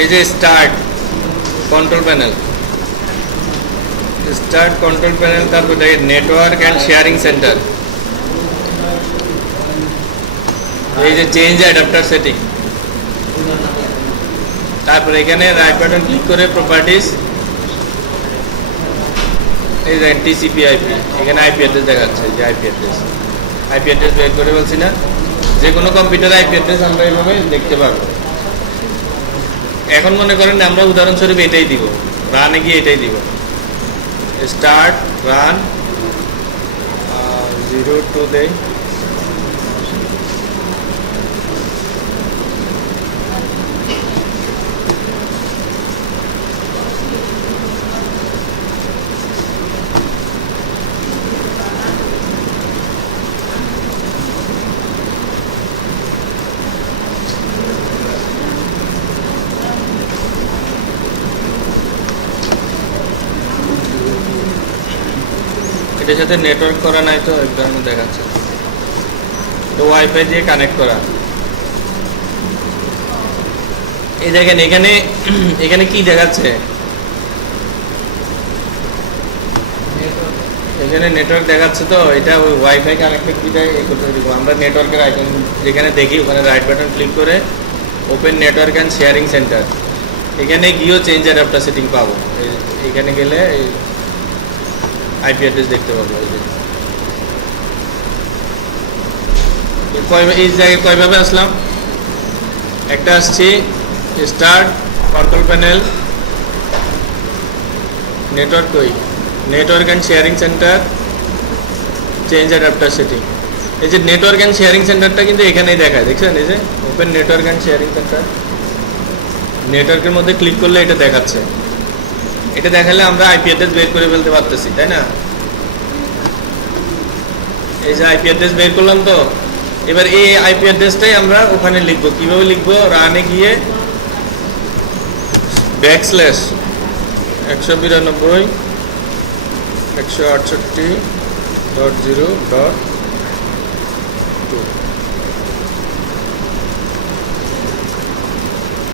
এই যে start control panel, start control panel, তারপর দেখেন নেটওয়ার্ক অ্যান্ড শেয়ারিং সেন্টার, এই যে চেঞ্জ অ্যাডাপ্টার সেটিং, তারপর এখানে রাইট বাটন ক্লিক করে প্রপার্টিজ, এই দেখেন টিসিপি আইপি, এখানে আইপি অ্যাড্রেস দেখাচ্ছে, যে আইপি অ্যাড্রেস বের করে বলছি না, যে কোনো কম্পিউটারে আইপি অ্যাড্রেস আমরা এইভাবে দেখতে পাবো। এখন মনে করেন আমরা উদাহরণস্বরূপ এটাই দিব, রানে গিয়ে এটাই দিব, স্টার্ট রান 02 দেই, এটার সাথে নেটওয়ার্ক করা নাই তো এক ধরনের দেখাচ্ছে, তো ওয়াইফাই দিয়ে কানেক্ট করা। এই দেখেন এখানে এখানে কি দেখাচ্ছে, এখানে নেটওয়ার্ক দেখাচ্ছে, তো এটা ওই ওয়াইফাই কানেক্টেড বিটাই এই করতে দিব আমরা। নেটওয়ার্কের আইকন যেখানে দেখি ওখানে রাইট বাটন ক্লিক করে open network and sharing centre, এখানে গিয়েও চেঞ্জ অ্যাডাপ্টার সেটিং পাবো। এখানে গেলে আইপি অ্যাড্রেস দেখতে পাবো। এই জায়গায় কয়ভাবে আসলাম, একটা আসছি স্টার্ট কন্ট্রোল প্যানেল, নেটওয়ার্ক কই, network and sharing centre, change adapter setting. এই যে নেটওয়ার্ক অ্যান্ড শেয়ারিং সেন্টারটা কিন্তু এখানেই দেখায়, দেখছেন এই যে open network and sharing centre, নেটওয়ার্কের মধ্যে ক্লিক করলে এটা দেখাচ্ছে। এটা দেখালে আমরা আইপি অ্যাড্রেস বের করে ফেলতে পারতেছি, তাই না? এই যে আইপি অ্যাড্রেস বের করলাম, তো এবার এই আইপি অ্যাড্রেসটাই আমরা ওখানে লিখবো। কিভাবে লিখবো, রানে গিয়ে ব্যাকস্ল্যাশ 192.168.0.2